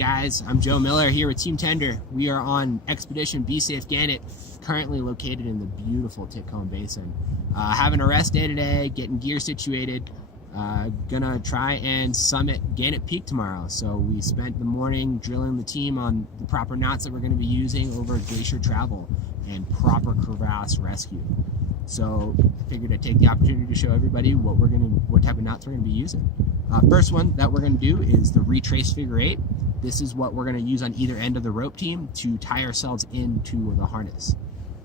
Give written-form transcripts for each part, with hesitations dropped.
guys, I'm Joe Miller here with Team Tender. We are on Expedition Be Safe Gannett, currently located in the beautiful Tacoma Basin. Having a rest day today, getting gear situated. Gonna try and summit Gannett Peak tomorrow. So we spent the morning drilling the team on the proper knots that we're going to be using over Glacier travel and proper crevasse rescue. So I figured I'd take the opportunity to show everybody what type of knots we're going to be using. First one that we're going to do is the Retrace figure 8. This is what we're going to use on either end of the rope team to tie ourselves into the harness.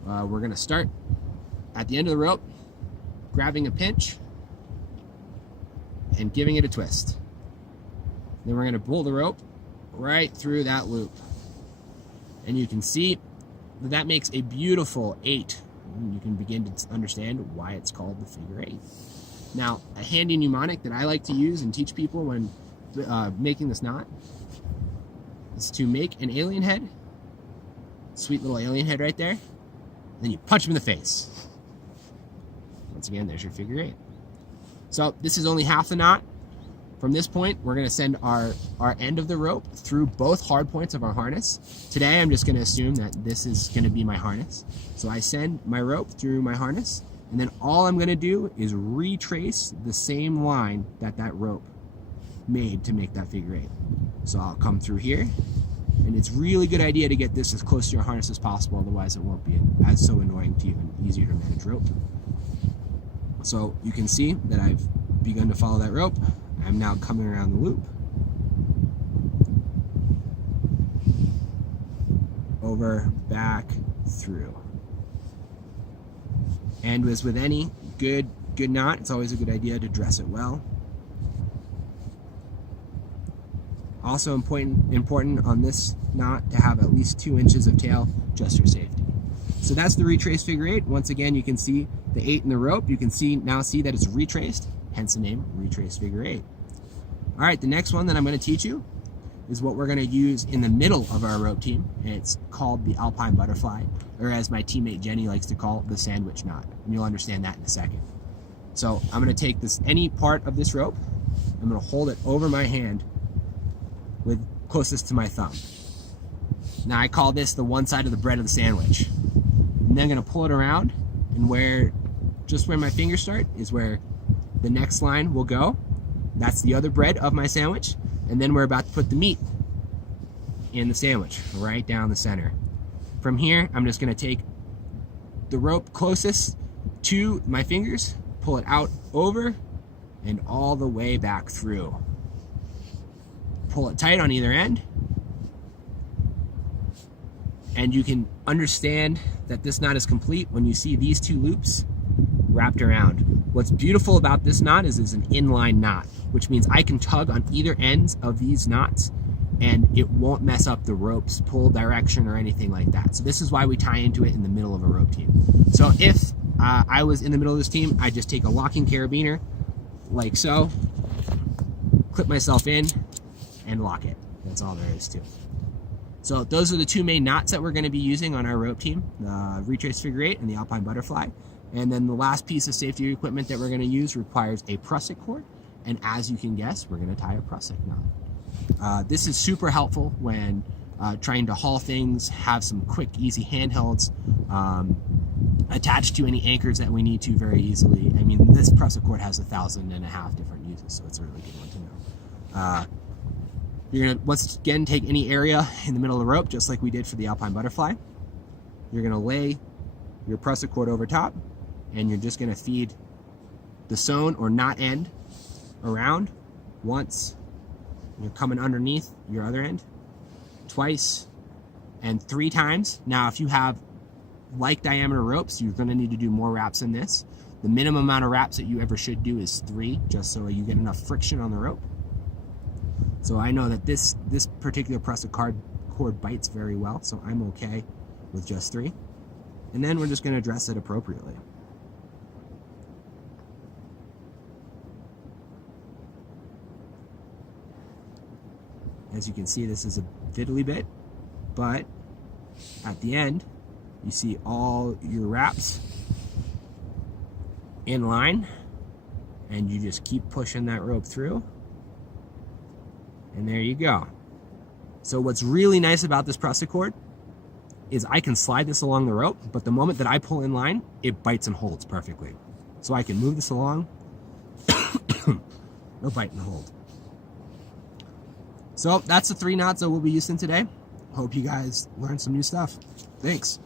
We're going to start at the end of the rope, grabbing a pinch and giving it a twist. Then we're going to pull the rope right through that loop. And you can see that makes a beautiful 8. You can begin to understand why it's called the figure 8. Now, a handy mnemonic that I like to use and teach people when making this knot is to make an alien head, sweet little alien head right there, then you punch him in the face. Once again, there's your figure 8. So this is only half the knot. From this point, we're going to send our end of the rope through both hard points of our harness. Today, I'm just going to assume that this is going to be my harness. So I send my rope through my harness, and then all I'm going to do is retrace the same line that rope made to make that figure 8. So I'll come through here, and it's really good idea to get this as close to your harness as possible, otherwise it won't be as so annoying to you and easier to manage rope. So you can see that I've begun to follow that rope. I'm now coming around the loop, over, back, through. And as with any good knot, it's always a good idea to dress it well. Also important on this knot to have at least 2 inches of tail just for safety. So that's the Retrace figure 8. Once again, you can see the 8 in the rope. You can now see that it's retraced, hence the name Retrace figure 8. All right, the next one that I'm going to teach you is what we're going to use in the middle of our rope team. And it's called the Alpine Butterfly, or as my teammate Jenny likes to call it, the sandwich knot. And you'll understand that in a second. So I'm going to take any part of this rope, I'm going to hold it over my hand with closest to my thumb. Now I call this the one side of the bread of the sandwich. And then I'm going to pull it around, and just where my fingers start is where the next line will go. That's the other bread of my sandwich. And then we're about to put the meat in the sandwich, right down the center. From here, I'm just going to take the rope closest to my fingers, pull it out over, and all the way back through. Pull it tight on either end. And you can understand that this knot is complete when you see these 2 loops wrapped around. What's beautiful about this knot is it's an inline knot, which means I can tug on either ends of these knots and it won't mess up the rope's pull direction or anything like that. So this is why we tie into it in the middle of a rope team. So if I was in the middle of this team, I'd just take a locking carabiner, like so, clip myself in, and lock it. That's all there is to it. So those are the 2 main knots that we're going to be using on our rope team, the Retrace figure 8 and the Alpine Butterfly. And then the last piece of safety equipment that we're going to use requires a Prusik cord. And as you can guess, we're going to tie a Prusik knot. This is super helpful when trying to haul things, have some quick, easy handhelds, attached to any anchors that we need to very easily. I mean, this Prusik cord has 1,500 different uses, so it's a really good one to know. You're going to, once again, take any area in the middle of the rope, just like we did for the Alpine Butterfly. You're going to lay your Prusik cord over top, and you're just going to feed the sewn or knot end around once. You're coming underneath your other end twice and 3 times. Now, if you have like diameter ropes, you're going to need to do more wraps than this. The minimum amount of wraps that you ever should do is 3, just so you get enough friction on the rope. So I know that this particular Prusik cord bites very well, so I'm okay with just 3. And then we're just going to dress it appropriately. As you can see, this is a fiddly bit, but at the end, you see all your wraps in line, and you just keep pushing that rope through, and there you go. So what's really nice about this Prusik cord is I can slide this along the rope, but the moment that I pull in line, it bites and holds perfectly. So I can move this along, no bite and hold. So that's the 3 knots that we'll be using today. Hope you guys learned some new stuff. Thanks.